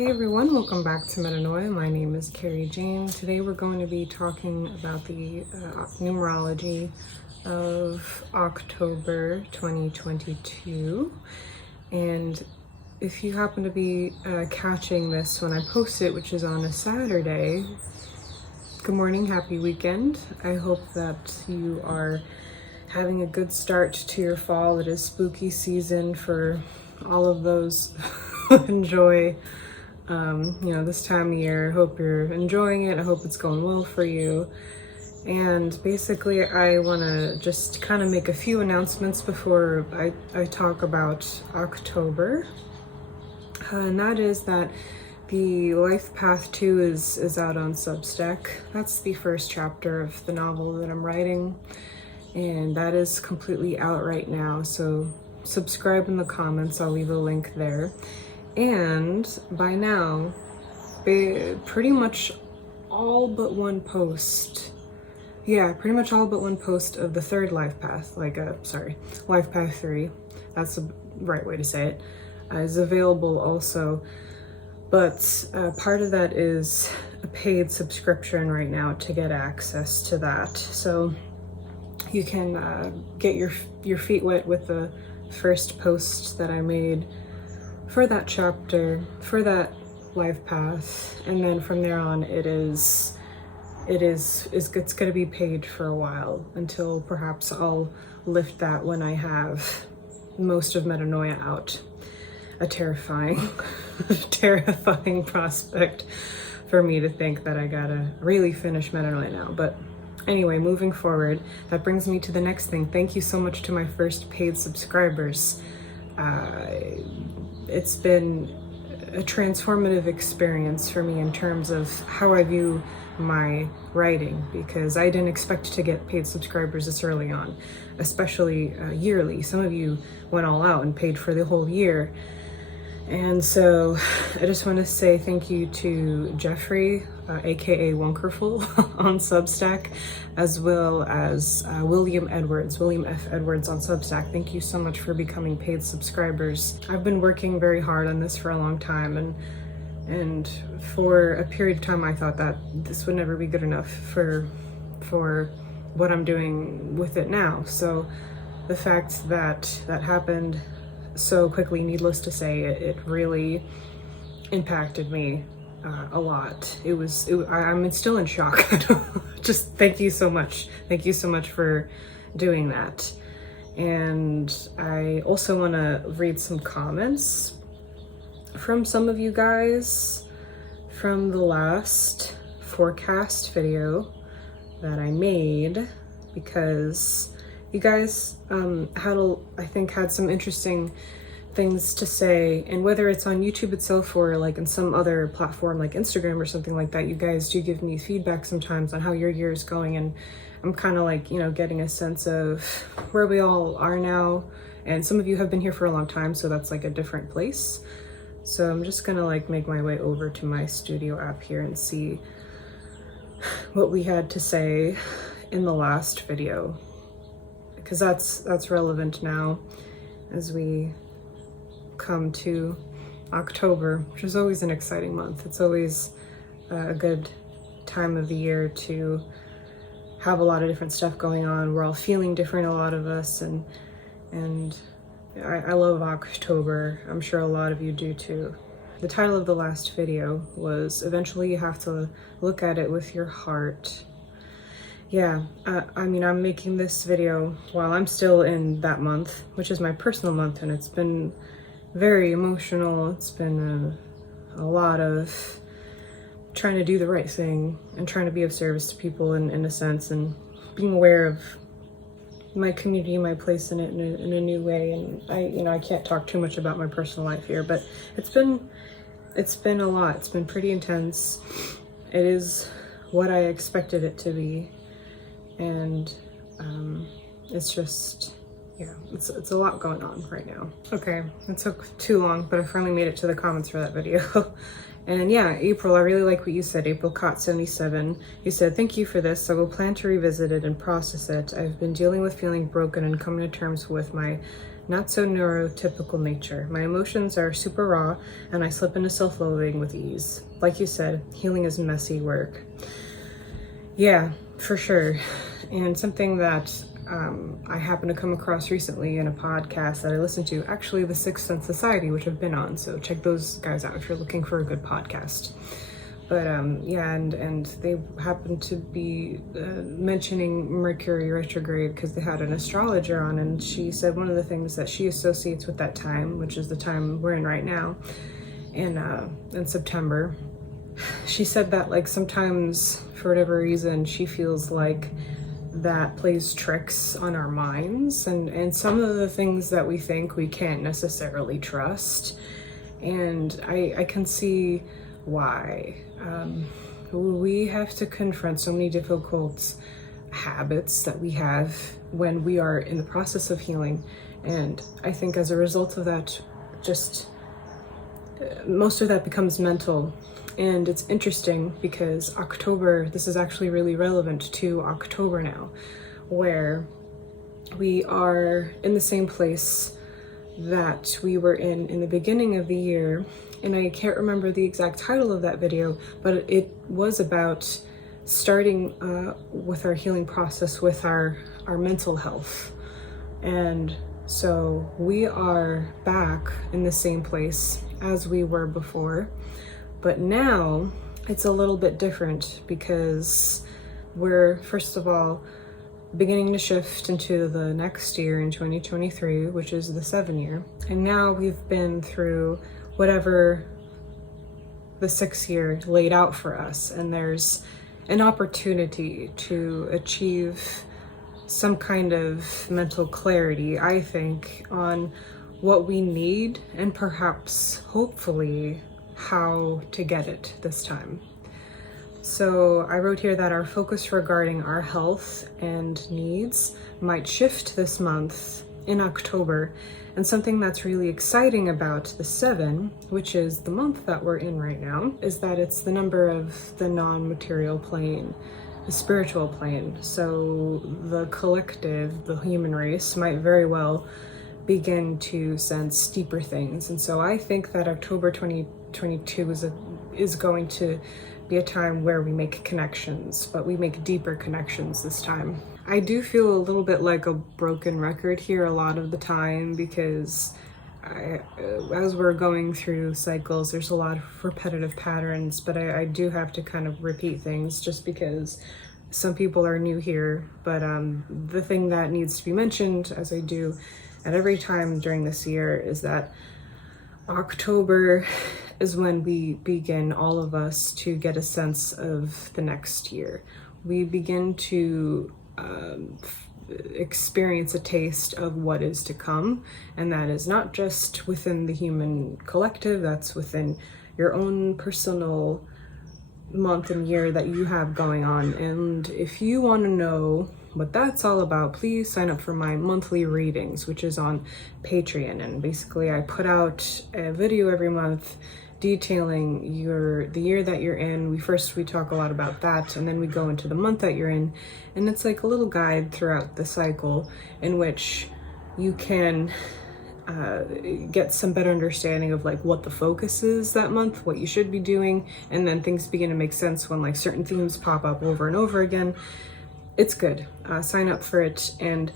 Hey everyone, welcome back to Metanoia. My name is Carrie Jane. Today we're going to be talking about the numerology of October 2022. And if you happen to be catching this when I post it, which is on a Saturday, good morning, happy weekend. I hope that you are having a good start to your fall. It is spooky season for all of those who enjoy this time of year. I hope you're enjoying it. I hope it's going well for you. And basically, I want to just kind of make a few announcements before I talk about October. And that is that the Life Path 2 is out on Substack. That's the first chapter of the novel that I'm writing. And that is completely out right now. So subscribe in the comments. I'll leave a link there. And by now, pretty much all but one post, pretty much all but one post of the third life path, Life Path 3, that's the right way to say it, is available also. But part of that is a paid subscription right now to get access to that. So you can get your feet wet with the first post that I made for that chapter, for that life path, and then from there on it's going to be paid for a while until perhaps I'll lift that when I have most of Metanoia out. A terrifying terrifying prospect for me to think that I gotta really finish Metanoia now. But anyway, moving forward, that brings me to the next thing. Thank you so much to my first paid subscribers. It's been a transformative experience for me in terms of how I view my writing, because I didn't expect to get paid subscribers this early on, especially yearly. Some of you went all out and paid for the whole year. And so I just want to say thank you to Jeffrey, aka Wonkerful on Substack, as well as William F. Edwards on Substack. Thank you so much for becoming paid subscribers. I've been working very hard on this for a long time, and for a period of time I thought that this would never be good enough for what I'm doing with it now. So the fact that that happened so quickly, needless to say, it really impacted me a lot. I'm still in shock. Just thank you so much. Thank you so much for doing that. And I also want to read some comments from some of you guys from the last forecast video that I made, because you guys had some interesting things to say, and whether it's on YouTube itself or like in some other platform like Instagram or something like that, you guys do give me feedback sometimes on how your year is going, and I'm kind of like, getting a sense of where we all are now. And some of you have been here for a long time, so that's like a different place. So I'm just gonna like make my way over to my studio app here and see what we had to say in the last video, because that's relevant now as we come to October, which is always an exciting month. It's always a good time of the year to have a lot of different stuff going on. We're all feeling different, a lot of us, and I love October. I'm sure a lot of you do too. The title of the last video was Eventually You Have to Look at It with Your Heart. Yeah, I'm making this video while I'm still in that month, which is my personal month, and it's been very emotional. It's been a lot of trying to do the right thing and trying to be of service to people in a sense, and being aware of my community, my place in it in a new way. And I can't talk too much about my personal life here, but it's been a lot. It's been pretty intense. It is what I expected it to be. And it's just, it's a lot going on right now. Okay, it took too long, but I finally made it to the comments for that video. And yeah, April, I really like what you said. April Cott 77, you said, thank you for this. I will plan to revisit it and process it. I've been dealing with feeling broken and coming to terms with my not so neurotypical nature. My emotions are super raw and I slip into self-loathing with ease. Like you said, healing is messy work. Yeah, for sure. And something that I happened to come across recently in a podcast that I listened to, actually the Sixth Sense Society, which I've been on. So check those guys out if you're looking for a good podcast. But yeah, and they happened to be mentioning Mercury retrograde because they had an astrologer on, and she said one of the things that she associates with that time, which is the time we're in right now, in September. She said that like sometimes for whatever reason she feels like that plays tricks on our minds, and some of the things that we think we can't necessarily trust, and I can see why. We have to confront so many difficult habits that we have when we are in the process of healing, and I think as a result of that, just most of that becomes mental. And it's interesting because October, this is actually really relevant to October now, where we are in the same place that we were in the beginning of the year. And I can't remember the exact title of that video, but it was about starting with our healing process with our mental health. And so we are back in the same place as we were before, but now it's a little bit different because we're, first of all, beginning to shift into the next year in 2023, which is the 7 year. And now we've been through whatever the 6 year laid out for us. And there's an opportunity to achieve some kind of mental clarity, I think, on what we need and perhaps, hopefully, how to get it this time. So I wrote here that our focus regarding our health and needs might shift this month in October. And something that's really exciting about the 7, which is the month that we're in right now, is that it's the number of the non-material plane, the spiritual plane. So the collective, the human race, might very well begin to sense deeper things. And so I think that October 2022 is going to be a time where we make connections, but we make deeper connections this time. I do feel a little bit like a broken record here a lot of the time because as we're going through cycles, there's a lot of repetitive patterns, but I do have to kind of repeat things just because some people are new here. But the thing that needs to be mentioned, as I do at every time during this year, is that October is when we begin, all of us, to get a sense of the next year. We begin to experience a taste of what is to come, and that is not just within the human collective, that's within your own personal month and year that you have going on. And if you want to know what that's all about, please sign up for my monthly readings, which is on Patreon. And basically I put out a video every month detailing the year that you're in. We talk a lot about that, and then we go into the month that you're in, and it's like a little guide throughout the cycle in which you can get some better understanding of like what the focus is that month, what you should be doing, and then things begin to make sense when like certain themes pop up over and over again. It's good. Sign up for it, and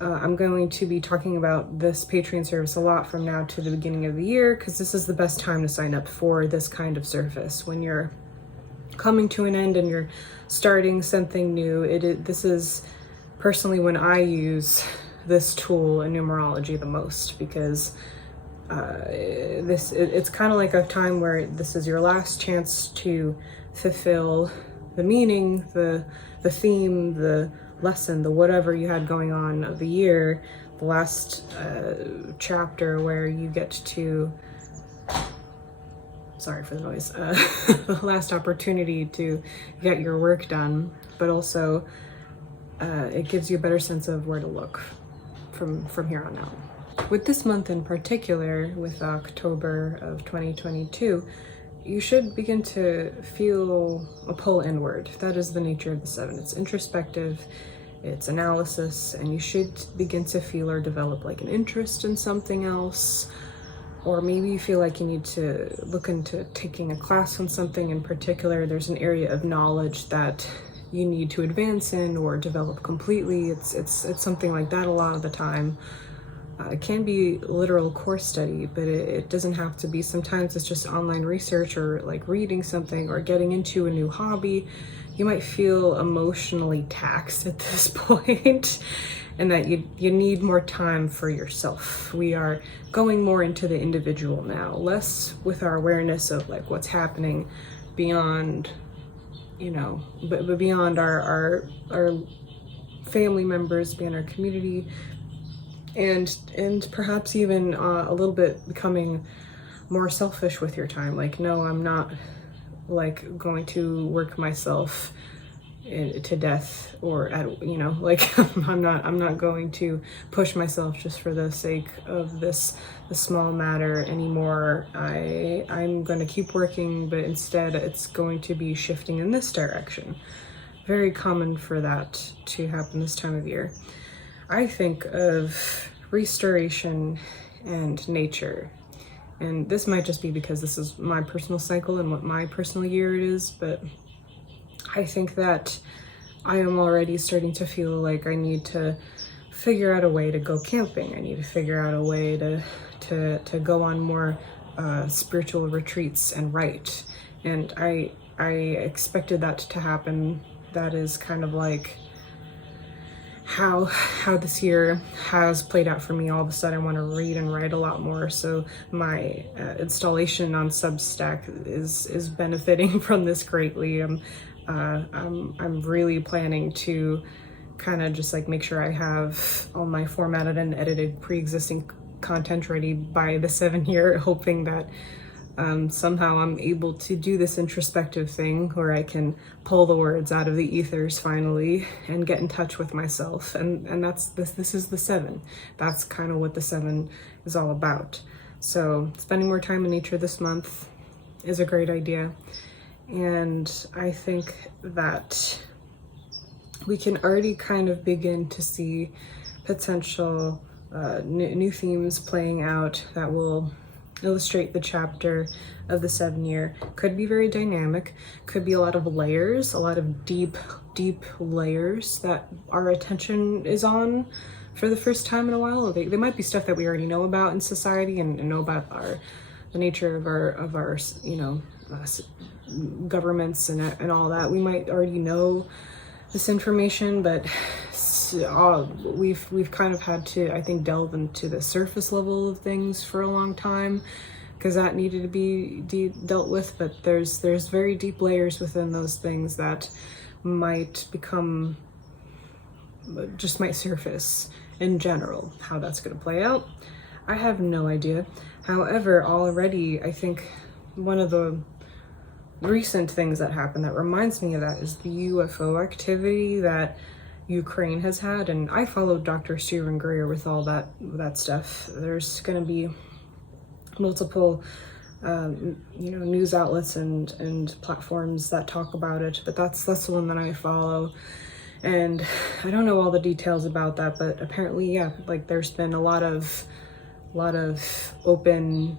I'm going to be talking about this Patreon service a lot from now to the beginning of the year, because this is the best time to sign up for this kind of service. When you're coming to an end and you're starting something new, this is personally when I use this tool in numerology the most, because it's kind of like a time where this is your last chance to fulfill the meaning, the theme, the lesson, the whatever you had going on of the year, the last chapter where you get to, sorry for the noise, the last opportunity to get your work done, but also it gives you a better sense of where to look from here on out. With this month in particular, with October of 2022, you should begin to feel a pull inward. That is the nature of the 7. It's introspective, it's analysis, and you should begin to feel or develop like an interest in something else. Or maybe you feel like you need to look into taking a class on something in particular. There's an area of knowledge that you need to advance in or develop completely. It's something like that a lot of the time. It can be literal course study, but it doesn't have to be. Sometimes it's just online research or like reading something or getting into a new hobby. You might feel emotionally taxed at this point and that you need more time for yourself. We are going more into the individual now, less with our awareness of like what's happening beyond, but beyond our family members, beyond our community, and perhaps even a little bit becoming more selfish with your time. Like, no, I'm not like going to work myself to death, or like I'm not going to push myself just for the sake of the small matter anymore. I'm going to keep working, but instead it's going to be shifting in this direction. Very common for that to happen this time of year. I think of restoration and nature. And this might just be because this is my personal cycle and what my personal year it is, but I think that I am already starting to feel like I need to figure out a way to go camping. I need to figure out a way to go on more spiritual retreats and write. And I expected that to happen. That is kind of like how this year has played out for me. All of a sudden I want to read and write a lot more, so my installation on Substack is benefiting from this greatly. I'm really planning to kind of just like make sure I have all my formatted and edited pre-existing content ready by the 7th year, hoping that somehow I'm able to do this introspective thing where I can pull the words out of the ethers finally and get in touch with myself. And this is the 7. That's kind of what the 7 is all about. So spending more time in nature this month is a great idea. And I think that we can already kind of begin to see potential new themes playing out that will illustrate the chapter of the 7 year. Could be very dynamic, could be a lot of layers, a lot of deep layers that our attention is on for the first time in a while. They might be stuff that we already know about in society and know about the nature of our governments and all that. We might already know this information, but we've kind of had to, I think, delve into the surface level of things for a long time, because that needed to be dealt with. But there's very deep layers within those things that might surface in general. How that's going to play out, I have no idea. However, already I think one of the recent things that happened that reminds me of that is the UFO activity that Ukraine has had. And I followed Dr. Stephen Greer with all that stuff. There's going to be multiple news outlets and platforms that talk about it, but that's the one that I follow. And I don't know all the details about that, but apparently, yeah, like there's been a lot of open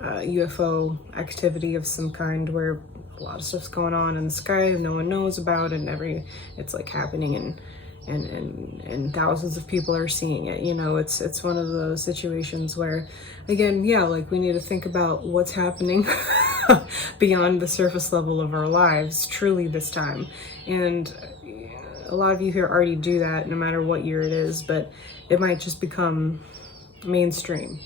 UFO activity of some kind, where a lot of stuff's going on in the sky and no one knows about, and it's like happening and thousands of people are seeing it. It's one of those situations where, again, yeah, like we need to think about what's happening beyond the surface level of our lives truly this time. And a lot of you here already do that, no matter what year it is, but it might just become mainstream,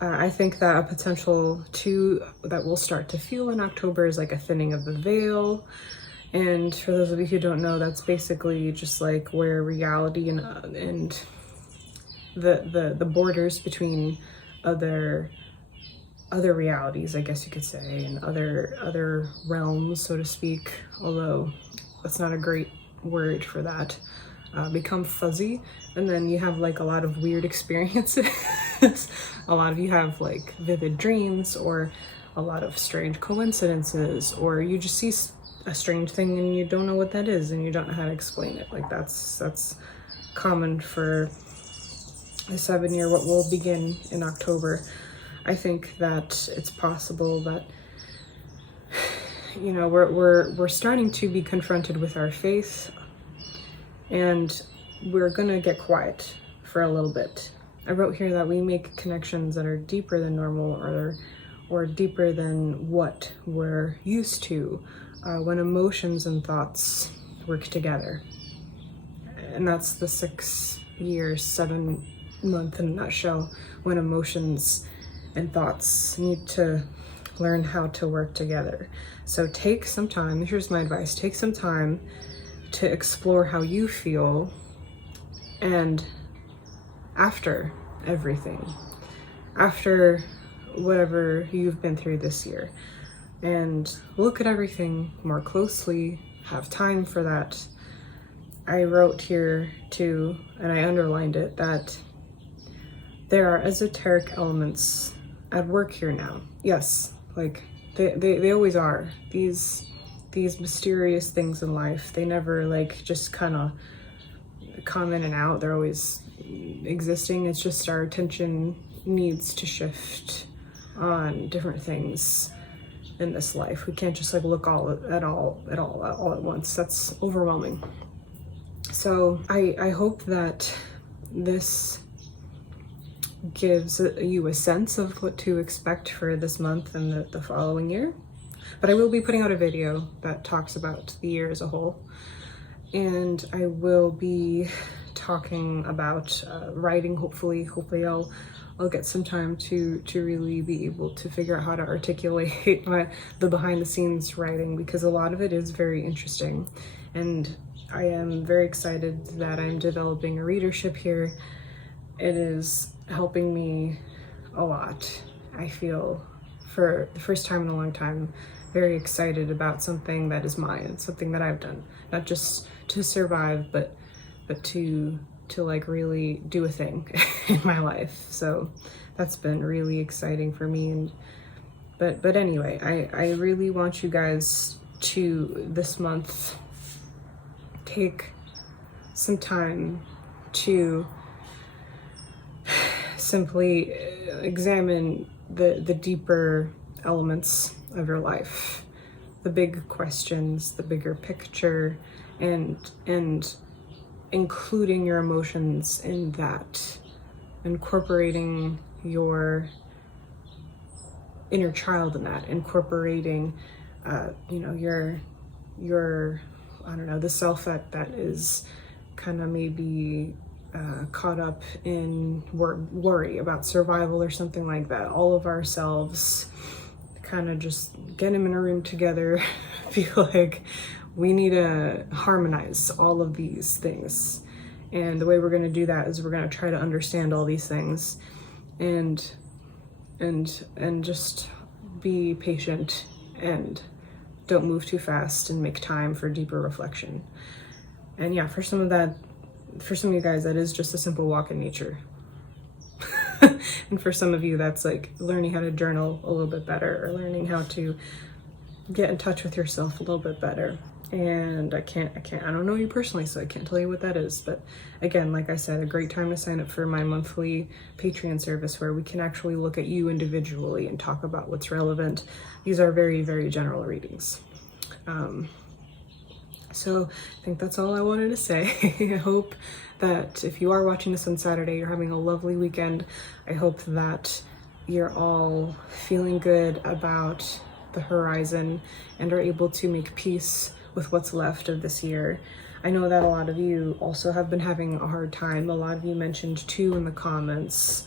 I think that a potential too that we'll start to feel in October is like a thinning of the veil. And for those of you who don't know, that's basically just like where reality and the borders between other realities, I guess you could say, and other realms, so to speak, although that's not a great word for that, become fuzzy. And then you have like a lot of weird experiences. A lot of you have like vivid dreams, or a lot of strange coincidences, or you just see a strange thing and you don't know what that is and you don't know how to explain it. Like that's common for the 7-year, what will begin in October. I think that it's possible that, you know, we're starting to be confronted with our faith, and we're gonna get quiet for a little bit. I wrote here that we make connections that are deeper than normal, or deeper than what we're used to, when emotions and thoughts work together. And that's the 6-year, 7-month in a nutshell, when emotions and thoughts need to learn how to work together. So take some time, here's my advice, take some time to explore how you feel, and after everything, after whatever you've been through this year, and look at everything more closely, have time for that. I wrote here too, and I underlined it, that there are esoteric elements at work here now. Yes, like they always are. These mysterious things in life, they never like just kind of come in and out. They're always existing. It's just our attention needs to shift on different things in this life. We can't just like look all at once. That's overwhelming. So I hope that this gives you a sense of what to expect for this month and the following year. But I will be putting out a video that talks about the year as a whole, and I will be talking about writing. Hopefully I'll get some time to really be able to figure out how to articulate the behind the scenes writing, because a lot of it is very interesting, and I am very excited that I'm developing a readership here. It is helping me a lot. I feel, for the first time in a long time, very excited about something that is mine, something that I've done, not just to survive, but to like really do a thing in my life. So that's been really exciting for me. And but anyway, I really want you guys to this month take some time to simply examine the deeper elements of your life, the big questions, the bigger picture, and including your emotions in that, incorporating your inner child in that, incorporating you know, your I don't know, the self that is kind of maybe caught up in worry about survival or something like that. All of ourselves, kind of just get them in a room together, feel like we need to harmonize all of these things. And the way we're going to do that is we're going to try to understand all these things, and just be patient and don't move too fast, and make time for deeper reflection. And yeah, for some of you guys, that is just a simple walk in nature. And for some of you, that's like learning how to journal a little bit better, or learning how to get in touch with yourself a little bit better. And I don't know you personally, so I can't tell you what that is. But again, like I said, a great time to sign up for my monthly Patreon service, where we can actually look at you individually and talk about what's relevant. These are very, very general readings. So I think that's all I wanted to say. I hope that if you are watching this on Saturday, you're having a lovely weekend. I hope that you're all feeling good about the horizon and are able to make peace with what's left of this year. I know that a lot of you also have been having a hard time. A lot of you mentioned too in the comments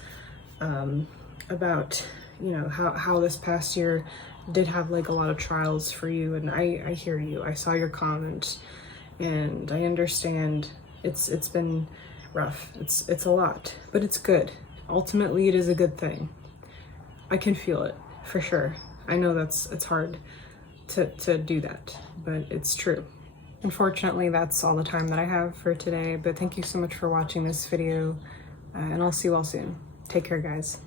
about, you know, how this past year did have like a lot of trials for you, and I hear you. I saw your comment, and I understand it's been rough. It's a lot, but it's good. Ultimately, it is a good thing. I can feel it for sure. I know it's hard to do that, but it's true. Unfortunately, that's all the time that I have for today, but thank you so much for watching this video, and I'll see you all soon. Take care, guys.